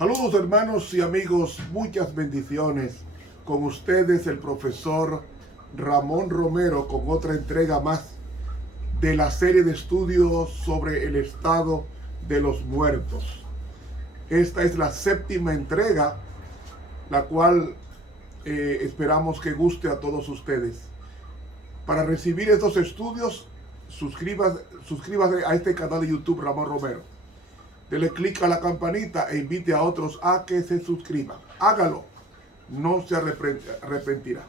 Saludos hermanos y amigos, muchas bendiciones. Con ustedes el profesor Ramón Romero con otra entrega más de la serie de estudios sobre el estado de los muertos. Esta es la séptima entrega, la cual esperamos que guste a todos ustedes. Para recibir estos estudios, suscríbase a este canal de YouTube Ramón Romero. Dele clic a la campanita e invite a otros a que se suscriban. Hágalo, no se arrepentirá.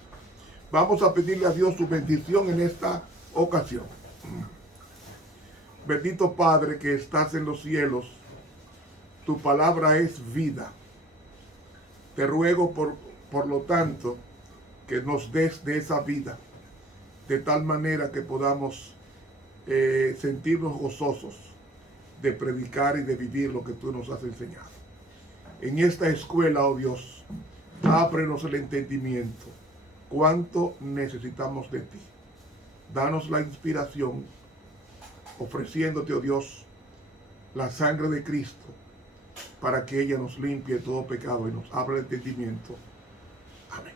Vamos a pedirle a Dios su bendición en esta ocasión. Bendito Padre que estás en los cielos, tu palabra es vida. Te ruego por lo tanto que nos des de esa vida, de tal manera que podamos sentirnos gozosos de predicar y de vivir lo que tú nos has enseñado. En esta escuela, oh Dios, ábrenos el entendimiento. Cuánto necesitamos de ti. Danos la inspiración, ofreciéndote, oh Dios, la sangre de Cristo, para que ella nos limpie de todo pecado y nos abra el entendimiento. Amén.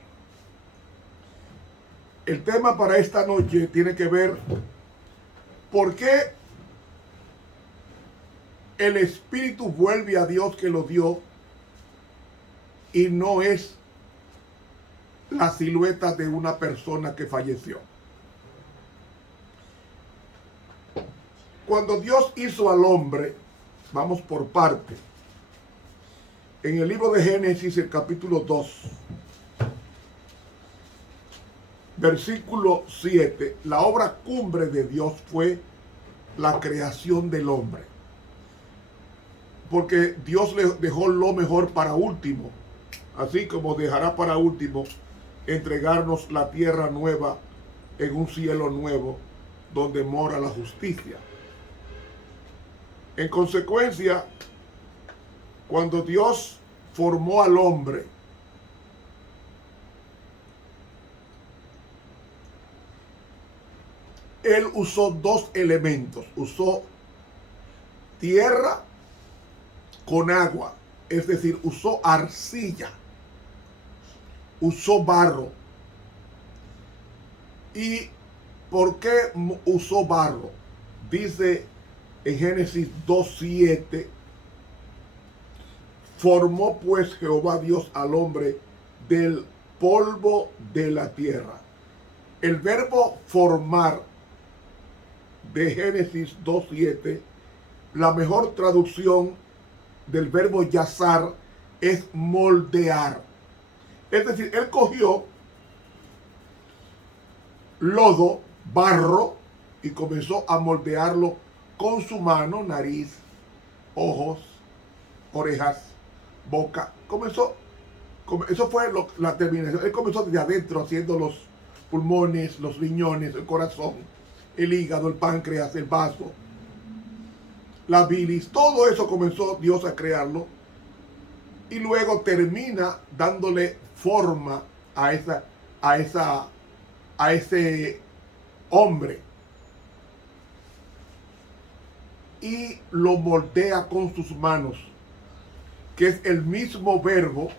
El tema para esta noche tiene que ver por qué el espíritu vuelve a Dios que lo dio y no es la silueta de una persona que falleció. Cuando Dios hizo al hombre, vamos por parte. En el libro de Génesis, el capítulo 2, versículo 7, la obra cumbre de Dios fue la creación del hombre. Porque Dios le dejó lo mejor para último, así como dejará para último entregarnos la tierra nueva en un cielo nuevo donde mora la justicia. En consecuencia, cuando Dios formó al hombre, Él usó dos elementos, usó tierra con agua, es decir, usó arcilla, usó barro. ¿Y por qué usó barro? Dice en Génesis 2:7, formó pues Jehová Dios al hombre del polvo de la tierra. El verbo formar de Génesis 2:7, la mejor traducción del verbo yazar es moldear. Es decir, él cogió lodo, barro, y comenzó a moldearlo con su mano, nariz, ojos, orejas, boca. Eso fue la terminación. Él comenzó desde adentro haciendo los pulmones, los riñones, el corazón, el hígado, el páncreas, el vaso, la bilis, todo eso comenzó Dios a crearlo y luego termina dándole forma a ese hombre y lo moldea con sus manos, que es el mismo verbo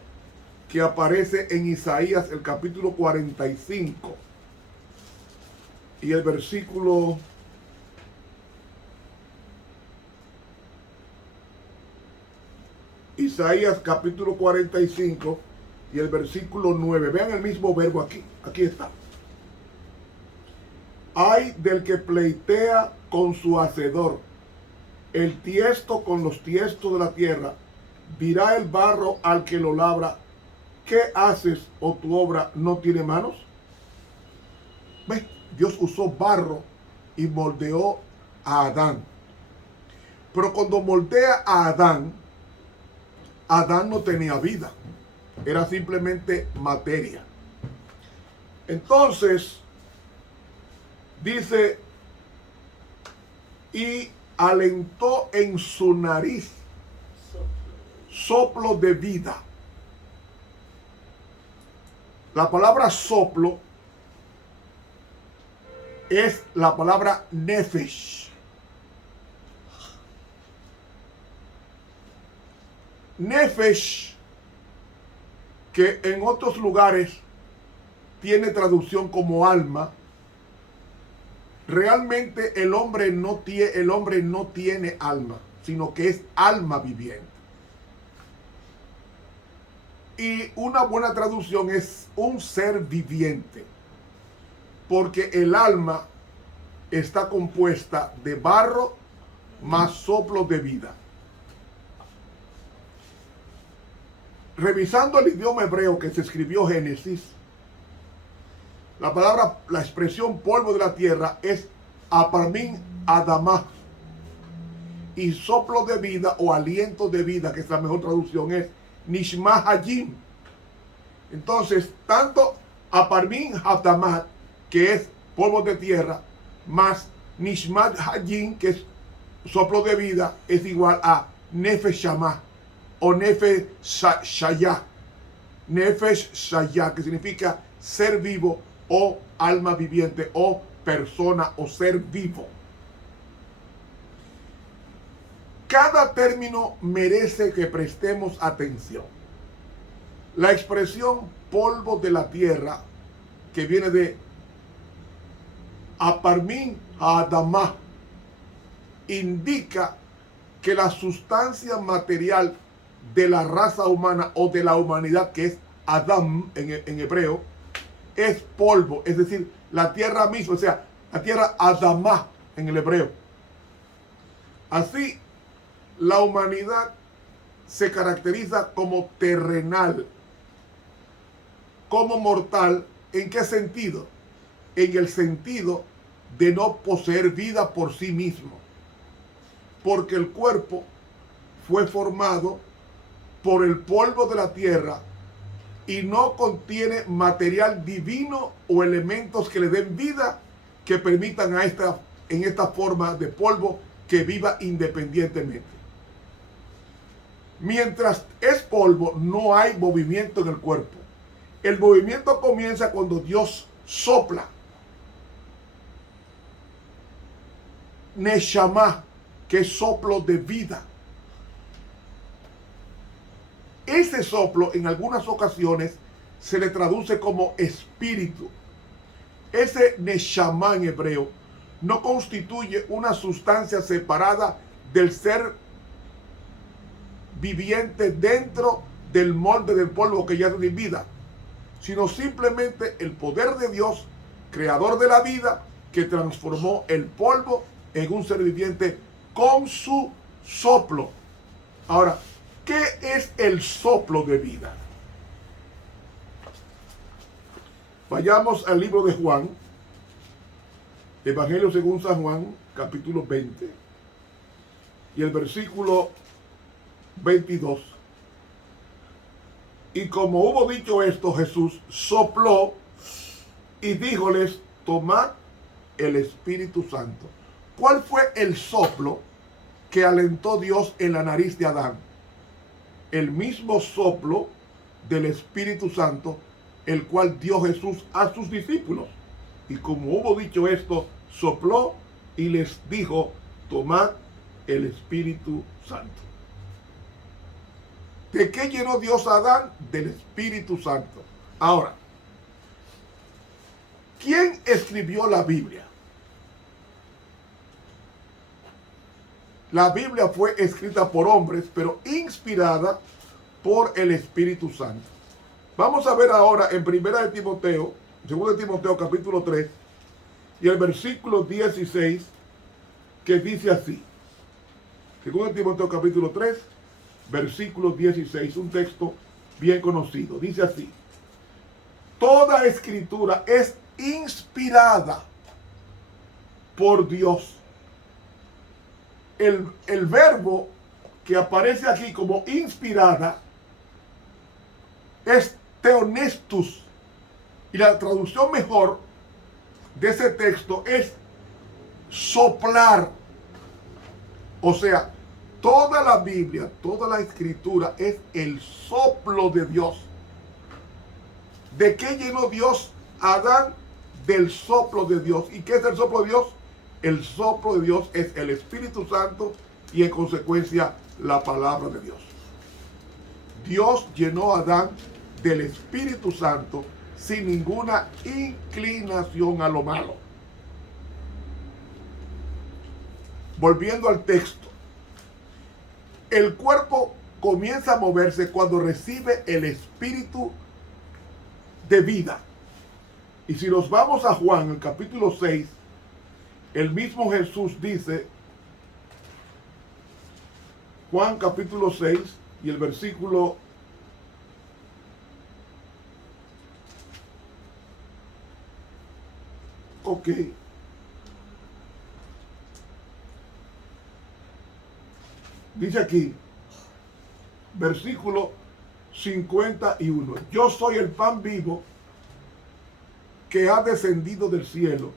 que aparece en Isaías el capítulo 45 y el versículo Isaías capítulo 45 y el versículo 9. Vean el mismo verbo aquí. Aquí está. Ay del que pleitea con su hacedor, el tiesto con los tiestos de la tierra. Dirá el barro al que lo labra, ¿qué haces o tu obra no tiene manos? ¿Ves? Dios usó barro y moldeó a Adán. Pero cuando moldea a Adán, Adán no tenía vida, era simplemente materia. Entonces, dice, y alentó en su nariz soplo de vida. La palabra soplo es la palabra nefesh. Nefesh, que en otros lugares tiene traducción como alma, realmente el hombre no tiene alma, sino que es alma viviente. Y una buena traducción es un ser viviente, porque el alma está compuesta de barro más soplo de vida. Revisando el idioma hebreo que se escribió Génesis, la expresión polvo de la tierra es aparmin adamá, y soplo de vida o aliento de vida, que es la mejor traducción, es nishma hayim. Entonces, tanto aparmin adamá, que es polvo de tierra, más nishma hayim, que es soplo de vida, es igual a nefesh shama o nefesh shaya. Nefesh shaya, que significa ser vivo o alma viviente o persona o ser vivo. Cada término merece que prestemos atención. La expresión polvo de la tierra, que viene de aparmin adamá, indica que la sustancia material de la raza humana o de la humanidad, que es Adam en hebreo, es polvo, es decir, la tierra misma, o sea, la tierra Adamá en el hebreo. Así, la humanidad se caracteriza como terrenal, como mortal. ¿En qué sentido? En el sentido de no poseer vida por sí mismo, porque el cuerpo fue formado por el polvo de la tierra y no contiene material divino o elementos que le den vida que permitan en esta forma de polvo que viva independientemente. Mientras es polvo, no hay movimiento en el cuerpo. El movimiento comienza cuando Dios sopla. Neshama, que es soplo de vida. Ese soplo en algunas ocasiones se le traduce como espíritu. Ese neshama en hebreo no constituye una sustancia separada del ser viviente dentro del molde del polvo que ya tiene vida, sino simplemente el poder de Dios, creador de la vida, que transformó el polvo en un ser viviente con su soplo. Ahora, ¿qué es el soplo de vida? Vayamos al libro de Juan, Evangelio según San Juan, capítulo 20, y el versículo 22. Y como hubo dicho esto, Jesús sopló y díjoles: tomad el Espíritu Santo. ¿Cuál fue el soplo que alentó Dios en la nariz de Adán? El mismo soplo del Espíritu Santo, el cual dio Jesús a sus discípulos. Y como hubo dicho esto, sopló y les dijo: tomad el Espíritu Santo. ¿De qué llenó Dios a Adán? Del Espíritu Santo. Ahora, ¿quién escribió la Biblia? La Biblia fue escrita por hombres, pero inspirada por el Espíritu Santo. Vamos a ver ahora en 2 de Timoteo, 2 de Timoteo capítulo 3, y el versículo 16, que dice así. 2 de Timoteo capítulo 3, versículo 16, un texto bien conocido. Dice así: toda escritura es inspirada por Dios. El verbo que aparece aquí como inspirada es theonestus, y la traducción mejor de ese texto es soplar. O sea, toda la Biblia, toda la escritura es el soplo de Dios. ¿De qué llenó Dios a Adán? Del soplo de Dios. ¿Y qué es el soplo de Dios? El soplo de Dios es el Espíritu Santo y en consecuencia la palabra de Dios. Dios llenó a Adán del Espíritu Santo sin ninguna inclinación a lo malo. Volviendo al texto, el cuerpo comienza a moverse cuando recibe el Espíritu de vida. Y si nos vamos a Juan, el capítulo 6, el mismo Jesús dice, Juan capítulo 6 y el versículo 'Ok. Dice aquí, versículo 51. Yo soy el pan vivo que ha descendido del cielo.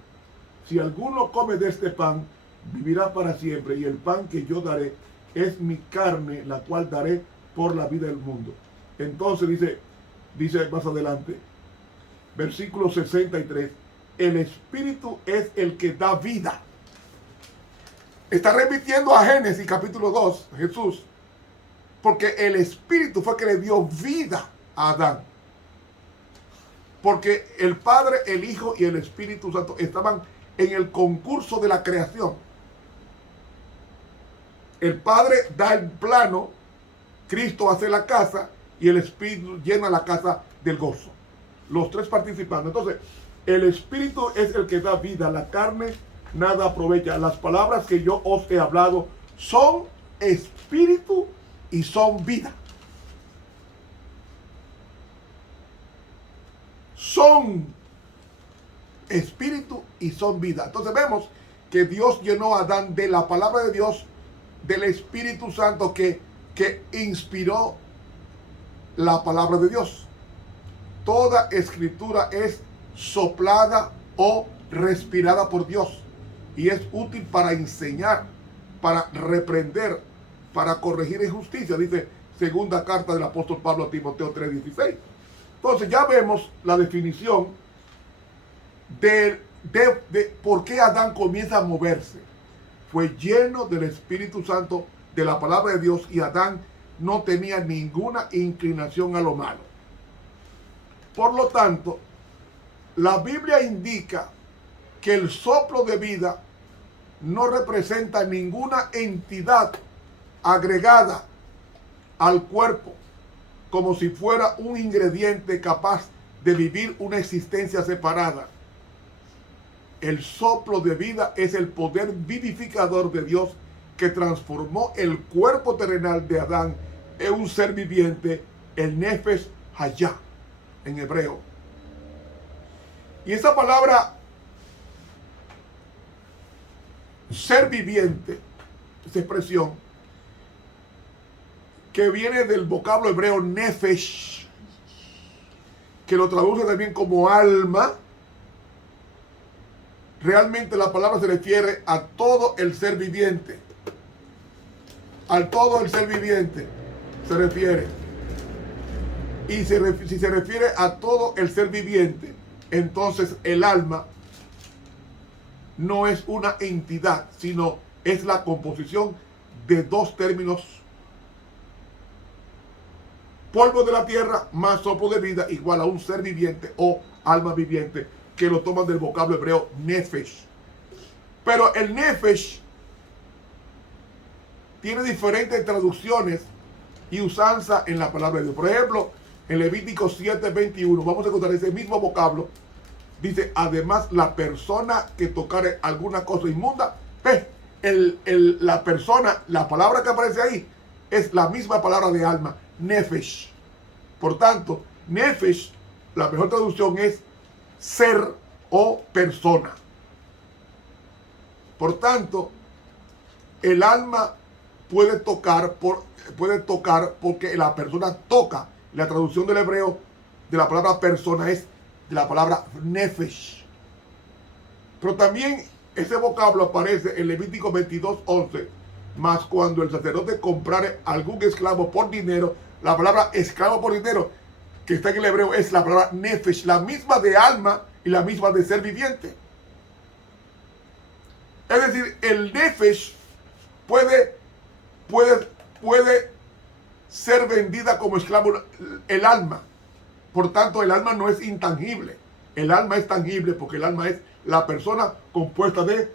Si alguno come de este pan, vivirá para siempre. Y el pan que yo daré es mi carne, la cual daré por la vida del mundo. Entonces dice más adelante, versículo 63. El Espíritu es el que da vida. Está remitiendo a Génesis capítulo 2, Jesús. Porque el Espíritu fue que le dio vida a Adán. Porque el Padre, el Hijo y el Espíritu Santo estaban en el concurso de la creación. El Padre da el plano, Cristo hace la casa y el Espíritu llena la casa del gozo. Los tres participando. Entonces, el Espíritu es el que da vida, la carne nada aprovecha. Las palabras que yo os he hablado son espíritu y son vida. Son espíritu y son vida. Entonces vemos que Dios llenó a Adán de la palabra de Dios, del Espíritu Santo que inspiró la palabra de Dios. Toda escritura es soplada o respirada por Dios y es útil para enseñar, para reprender, para corregir injusticia, dice segunda carta del apóstol Pablo a Timoteo 3:16. Entonces ya vemos la definición de por qué Adán comienza a moverse. Fue lleno del Espíritu Santo, de la palabra de Dios, y Adán no tenía ninguna inclinación a lo malo. Por lo tanto, la Biblia indica que el soplo de vida no representa ninguna entidad agregada al cuerpo, como si fuera un ingrediente capaz de vivir una existencia separada. El soplo de vida es el poder vivificador de Dios que transformó el cuerpo terrenal de Adán en un ser viviente, el Nefesh Hayah en hebreo. Y esa palabra ser viviente, esa expresión que viene del vocablo hebreo Nefesh, que lo traduce también como alma, realmente la palabra se refiere a todo el ser viviente. Al todo el ser viviente se refiere. Y si se refiere a todo el ser viviente, entonces el alma no es una entidad, sino es la composición de dos términos: polvo de la tierra más soplo de vida igual a un ser viviente o alma viviente, que lo toman del vocablo hebreo Nefesh. Pero el Nefesh tiene diferentes traducciones y usanza en la palabra de Dios. Por ejemplo, en Levítico 7:21 vamos a encontrar ese mismo vocablo. Dice, además, la persona que tocare alguna cosa inmunda, la persona, la palabra que aparece ahí es la misma palabra de alma, Nefesh. Por tanto, Nefesh, la mejor traducción es ser o persona. Por tanto, el alma puede tocar porque la persona toca. La traducción del hebreo de la palabra persona es de la palabra Nefesh. Pero también ese vocablo aparece en Levítico 22:11. Más cuando el sacerdote comprare algún esclavo por dinero, la palabra esclavo por dinero que está en el hebreo es la palabra Nefesh, la misma de alma y la misma de ser viviente. Es decir, el Nefesh puede ser vendida como esclavo el alma. Por tanto, el alma no es intangible. El alma es tangible porque el alma es la persona compuesta de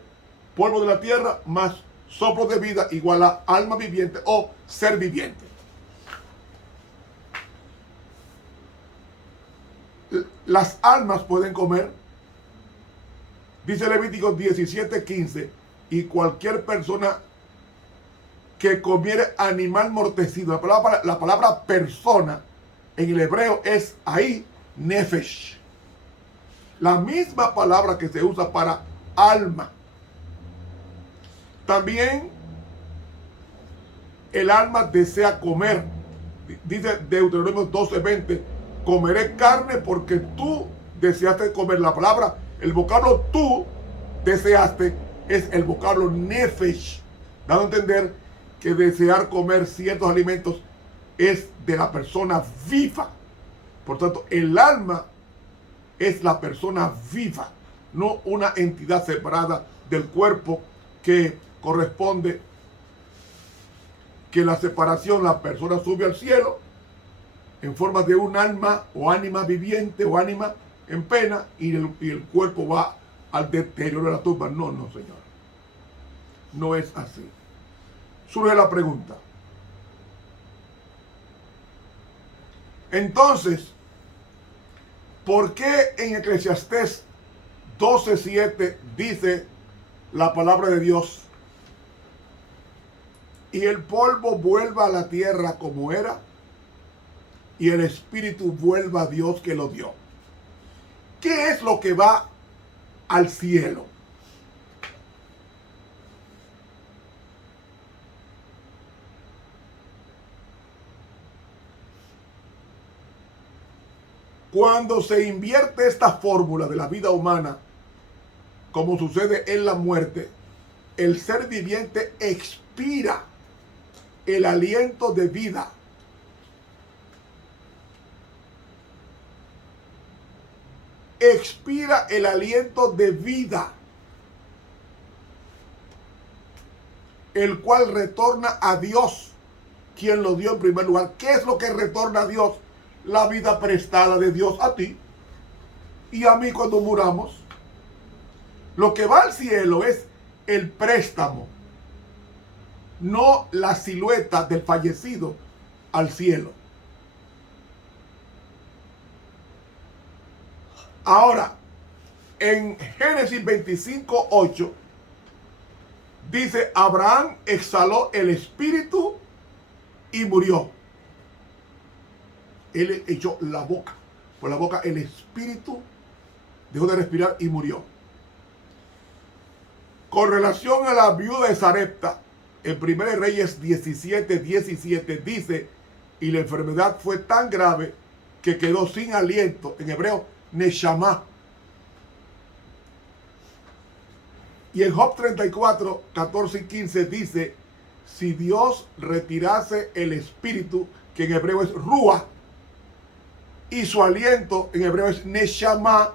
polvo de la tierra más soplo de vida igual a alma viviente o ser viviente. Las almas pueden comer, dice Levítico 17:15, y cualquier persona que comiere animal mortecido. La palabra persona en el hebreo es ahí, nefesh. La misma palabra que se usa para alma. También el alma desea comer. Dice Deuteronomio 12:20, comeré carne porque tú deseaste comer. La palabra, el vocablo tú deseaste es el vocablo nefesh, dando a entender que desear comer ciertos alimentos es de la persona viva. Por tanto, el alma es la persona viva, no una entidad separada del cuerpo que corresponde que la separación, la persona sube al cielo en forma de un alma o ánima viviente o ánima en pena y el cuerpo va al deterioro de la tumba. No, no, señor. No es así. Surge la pregunta. Entonces, ¿por qué en Eclesiastés 12:7 dice la palabra de Dios? Y el polvo vuelva a la tierra como era, y el espíritu vuelva a Dios que lo dio. ¿Qué es lo que va al cielo? Cuando se invierte esta fórmula de la vida humana, como sucede en la muerte, el ser viviente expira el aliento de vida. Expira el aliento de vida, el cual retorna a Dios, quien lo dio en primer lugar. ¿Qué es lo que retorna a Dios? La vida prestada de Dios a ti y a mí cuando muramos. Lo que va al cielo es el préstamo, no la silueta del fallecido al cielo. Ahora, en Génesis 25:8 dice, Abraham exhaló el espíritu y murió. Él echó la boca. Por la boca el espíritu dejó de respirar y murió. Con relación a la viuda de Sarepta, en 1 Reyes 17:17 dice, y la enfermedad fue tan grave que quedó sin aliento. En hebreo, neshama. Y en Job 34:14-15 dice, si Dios retirase el espíritu, que en hebreo es ruah, y su aliento en hebreo es neshama,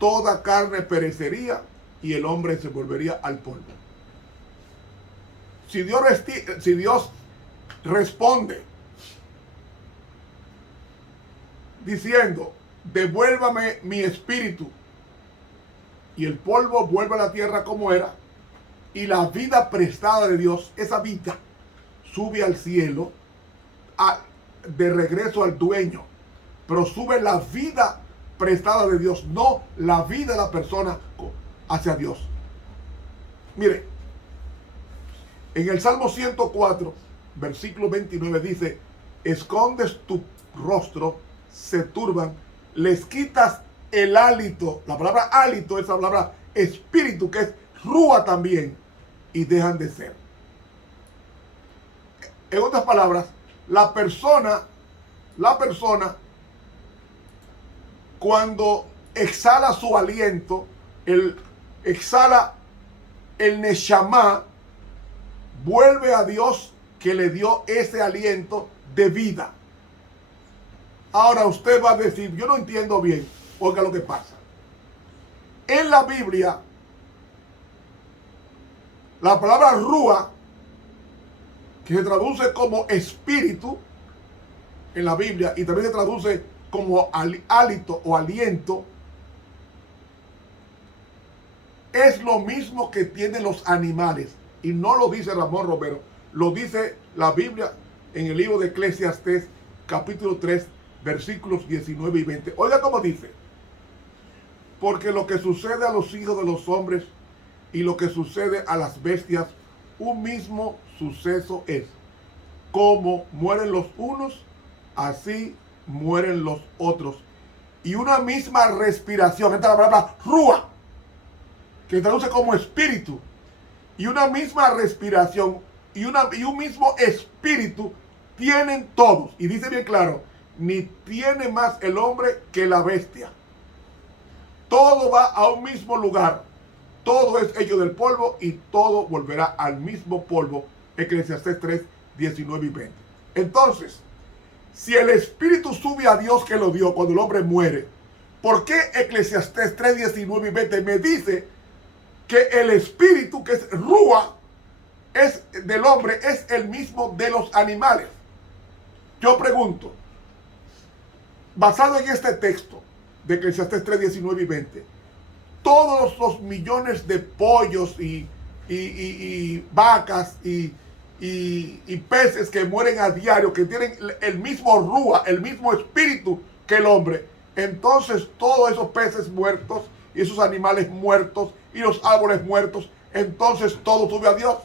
toda carne perecería y el hombre se volvería al polvo. Si Dios responde diciendo, devuélvame mi espíritu, y el polvo vuelve a la tierra como era, y la vida prestada de Dios, esa vida, sube al cielo, de regreso al dueño, pero sube la vida prestada de Dios, no la vida de la persona hacia Dios. Mire, en el Salmo 104, versículo 29 dice, escondes tu rostro, se turban, les quitas el hálito. La palabra hálito es la palabra espíritu, que es rúa también, y dejan de ser. En otras palabras, la persona cuando exhala su aliento, exhala el neshama, vuelve a Dios que le dio ese aliento de vida. Ahora usted va a decir, yo no entiendo bien. Oiga lo que pasa. En la Biblia, la palabra rúa que se traduce como espíritu en la Biblia y también se traduce como hálito o aliento, es lo mismo que tienen los animales. Y no lo dice Ramón Romero, lo dice la Biblia en el libro de Eclesiastés, capítulo 3, versículos 19 y 20. Oiga cómo dice: porque lo que sucede a los hijos de los hombres y lo que sucede a las bestias, un mismo suceso es. Como mueren los unos, así mueren los otros. Y una misma respiración, esta es la palabra rúa, que se traduce como espíritu, y una misma respiración y un mismo espíritu tienen todos. Y dice bien claro: ni tiene más el hombre que la bestia. Todo va a un mismo lugar, todo es hecho del polvo y todo volverá al mismo polvo. Eclesiastés 3, 19 y 20. Entonces, si el espíritu sube a Dios que lo dio cuando el hombre muere, ¿por qué Eclesiastés 3, 19 y 20 me dice que el espíritu, que es Rúa, es del hombre, es el mismo de los animales? Yo pregunto, basado en este texto de Eclesiastés 3, 19 y 20, todos los millones de pollos y vacas y peces que mueren a diario, que tienen el mismo Rúa, el mismo espíritu que el hombre, entonces todos esos peces muertos y esos animales muertos y los árboles muertos, entonces todo sube a Dios.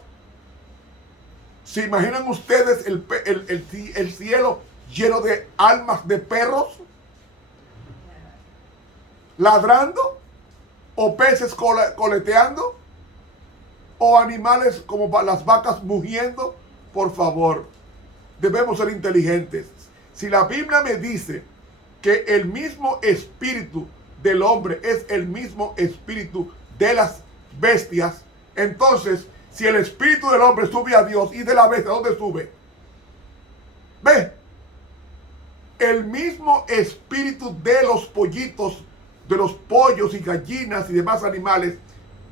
¿Se imaginan ustedes el cielo lleno de almas de perros ladrando, o peces coleteando, o animales como las vacas mugiendo? Por favor, debemos ser inteligentes. Si la Biblia me dice que el mismo espíritu del hombre es el mismo espíritu de las bestias, entonces, si el espíritu del hombre sube a Dios y de la bestia, ¿dónde sube? Ve, el mismo espíritu de los pollitos, de los pollos y gallinas y demás animales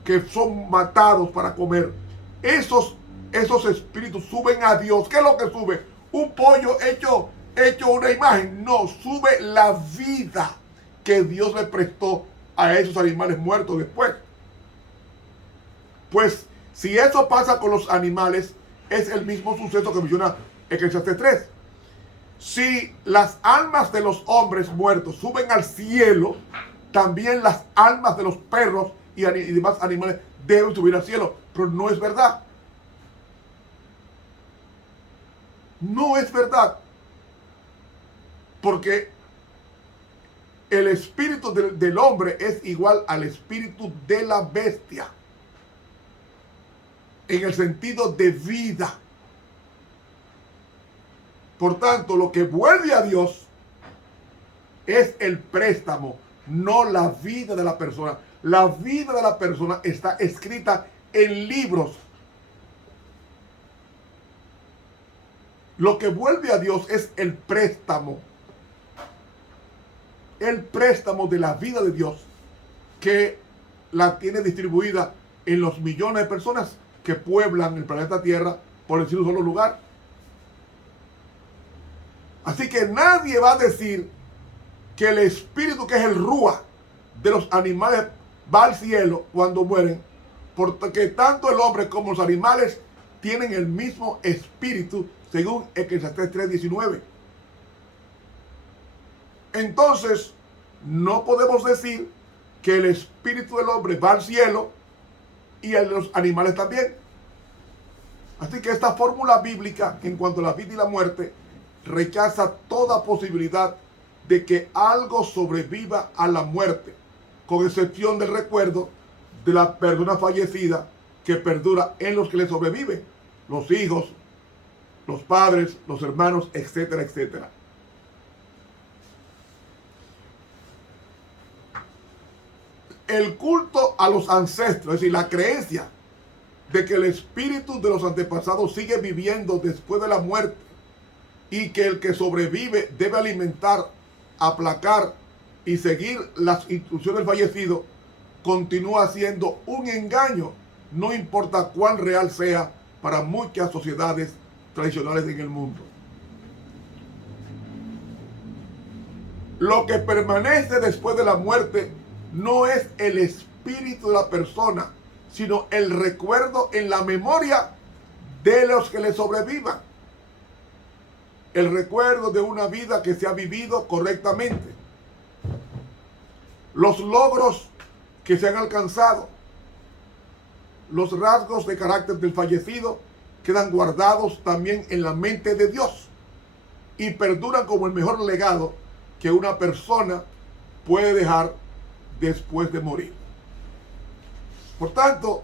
que son matados para comer, esos espíritus suben a Dios. ¿Qué es lo que sube? ¿Un pollo hecho una imagen? No, sube la vida que Dios le prestó a esos animales muertos después. Pues si eso pasa con los animales, es el mismo suceso que menciona Eclesiastés 3. Si las almas de los hombres muertos suben al cielo, también las almas de los perros y demás animales deben subir al cielo. Pero no es verdad. No es verdad. Porque el espíritu del hombre es igual al espíritu de la bestia, en el sentido de vida. Por tanto, lo que vuelve a Dios es el préstamo, no la vida de la persona. La vida de la persona está escrita en libros. Lo que vuelve a Dios es el préstamo. El préstamo de la vida de Dios, que la tiene distribuida en los millones de personas que pueblan el planeta Tierra, por decir un solo lugar. Así que nadie va a decir que el espíritu, que es el Rúa de los animales, va al cielo cuando mueren, porque tanto el hombre como los animales tienen el mismo espíritu, según Eclesiastés 3:19. Entonces, no podemos decir que el espíritu del hombre va al cielo y el de los animales también. Así que esta fórmula bíblica en cuanto a la vida y la muerte rechaza toda posibilidad de que algo sobreviva a la muerte, con excepción del recuerdo de la persona fallecida, que perdura en los que le sobreviven, los hijos, los padres, los hermanos, etcétera, etcétera. El culto a los ancestros, es decir, la creencia de que el espíritu de los antepasados sigue viviendo después de la muerte y que el que sobrevive debe alimentar, aplacar y seguir las instrucciones del fallecido, continúa siendo un engaño, no importa cuán real sea para muchas sociedades tradicionales en el mundo. Lo que permanece después de la muerte no es el espíritu de la persona, sino el recuerdo en la memoria de los que le sobrevivan. El recuerdo de una vida que se ha vivido correctamente. Los logros que se han alcanzado. Los rasgos de carácter del fallecido quedan guardados también en la mente de Dios y perduran como el mejor legado que una persona puede dejar después de morir. Por tanto,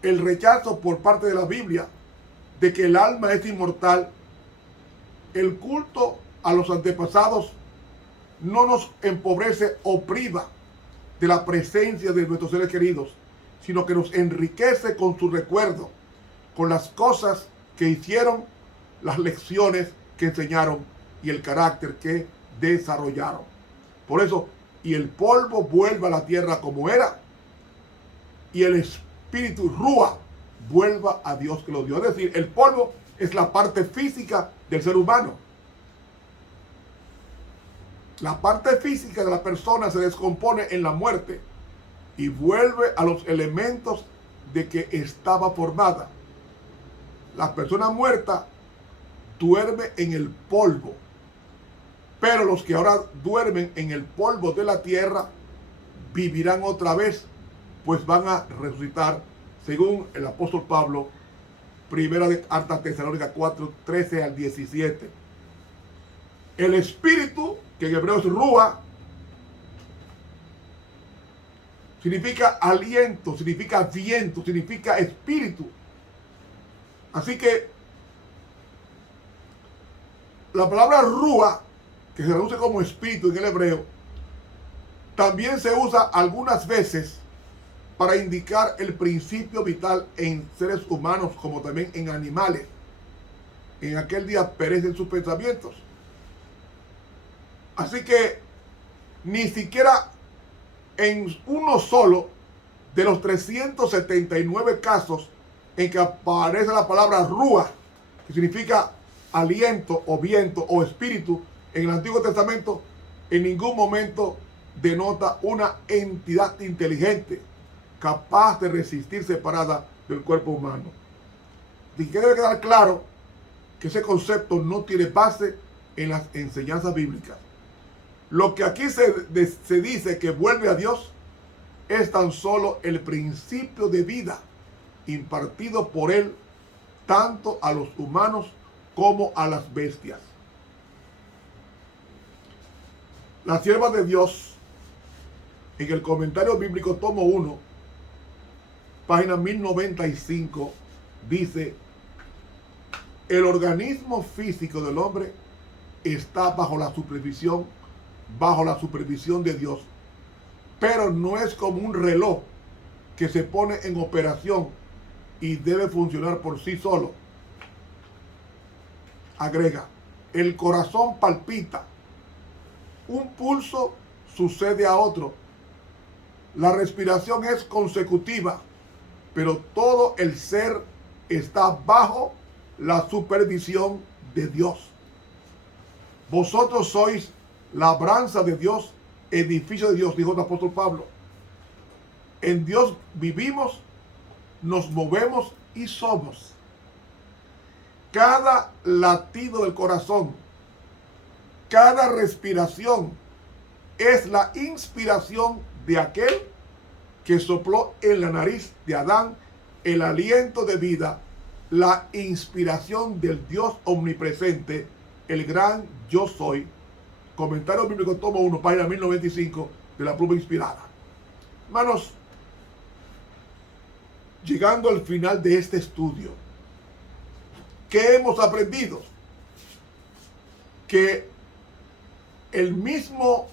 el rechazo por parte de la Biblia de que el alma es inmortal, el culto a los antepasados no nos empobrece o priva de la presencia de nuestros seres queridos, sino que nos enriquece con su recuerdo, con las cosas que hicieron, las lecciones que enseñaron y el carácter que desarrollaron. Por eso, y el polvo vuelva a la tierra como era, y el espíritu rúa vuelva a Dios que lo dio. Es decir, el polvo es la parte física del ser humano. La parte física de la persona se descompone en la muerte y vuelve a los elementos de que estaba formada. La persona muerta duerme en el polvo, pero los que ahora duermen en el polvo de la tierra vivirán otra vez, pues van a resucitar, según el apóstol Pablo, primera de Carta Tesalónica 4, 13 al 17. El espíritu, que en hebreo es rúa, significa aliento, significa viento, significa espíritu. Así que la palabra rúa, que se traduce como espíritu en el hebreo, también se usa algunas veces para indicar el principio vital en seres humanos como también en animales. En aquel día perecen sus pensamientos. Así que ni siquiera en uno solo de los 379 casos en que aparece la palabra rúa, que significa aliento o viento o espíritu, en el Antiguo Testamento, en ningún momento denota una entidad inteligente capaz de resistir separada del cuerpo humano. Y que debe quedar claro que ese concepto no tiene base en las enseñanzas bíblicas. Lo que aquí se dice que vuelve a Dios es tan solo el principio de vida impartido por Él tanto a los humanos como a las bestias. La sierva de Dios, en el comentario bíblico tomo 1, página 1095, dice: el organismo físico del hombre está bajo la supervisión de Dios, pero no es como un reloj que se pone en operación y debe funcionar por sí solo. Agrega: el corazón palpita, un pulso sucede a otro, la respiración es consecutiva, pero todo el ser está bajo la supervisión de Dios. Vosotros sois labranza de Dios, edificio de Dios, dijo el apóstol Pablo. En Dios vivimos, nos movemos y somos. Cada latido del corazón, cada respiración es la inspiración de aquel que sopló en la nariz de Adán el aliento de vida, la inspiración del Dios omnipresente, el gran yo soy. Comentario bíblico tomo 1, página 1095 de la pluma inspirada. Hermanos, llegando al final de este estudio, ¿qué hemos aprendido? Que el mismo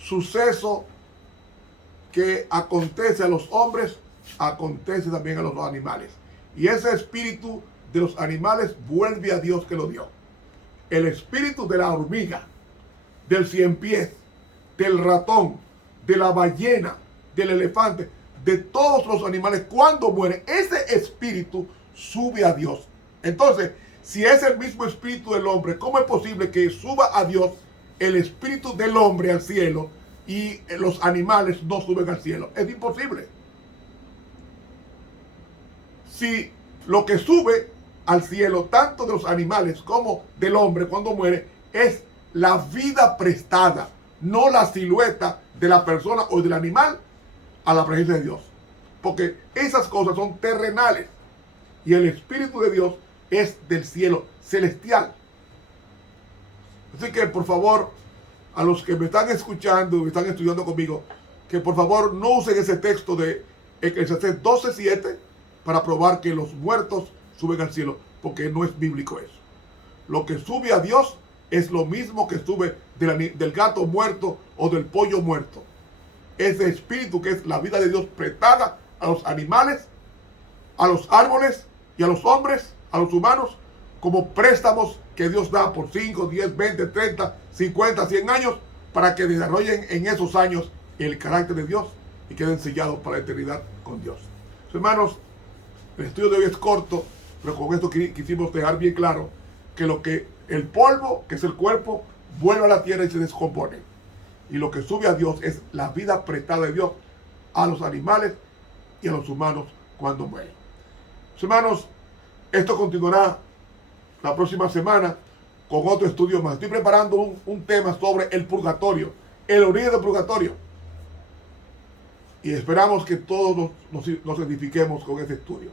suceso que acontece a los hombres, acontece también a los animales. Y ese espíritu de los animales vuelve a Dios que lo dio. El espíritu de la hormiga, del ciempiés, del ratón, de la ballena, del elefante, de todos los animales cuando mueren, ese espíritu sube a Dios. Entonces, si es el mismo espíritu del hombre, ¿cómo es posible que suba a Dios el espíritu del hombre al cielo y los animales no suben al cielo? Es imposible. Si lo que sube al cielo, tanto de los animales como del hombre cuando muere, es la vida prestada, no la silueta de la persona o del animal a la presencia de Dios. Porque esas cosas son terrenales y el Espíritu de Dios es del cielo celestial. Así que por favor, a los que me están escuchando, me están estudiando conmigo, que por favor no usen ese texto de Eclesiastés 12:7 para probar que los muertos suben al cielo, porque no es bíblico eso. Lo que sube a Dios es lo mismo que sube del gato muerto o del pollo muerto. Ese espíritu que es la vida de Dios prestada a los animales, a los árboles y a los hombres, a los humanos, como préstamos que Dios da por 5, 10, 20, 30, 50, 100 años, para que desarrollen en esos años el carácter de Dios y queden sellados para la eternidad con Dios. Hermanos, el estudio de hoy es corto, pero con esto quisimos dejar bien claro que el polvo, que es el cuerpo, vuelve a la tierra y se descompone. Y lo que sube a Dios es la vida prestada de Dios a los animales y a los humanos cuando mueren. Hermanos, esto continuará la próxima semana con otro estudio más. Estoy preparando un tema sobre el purgatorio, el origen del purgatorio. Y esperamos que todos nos edifiquemos con este estudio.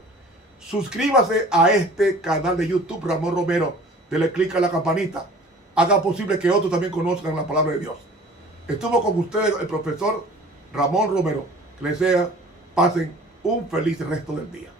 Suscríbase a este canal de YouTube, Ramón Romero. Dele clic a la campanita. Haga posible que otros también conozcan la palabra de Dios. Estuvo con ustedes el profesor Ramón Romero. Que les pasen un feliz resto del día.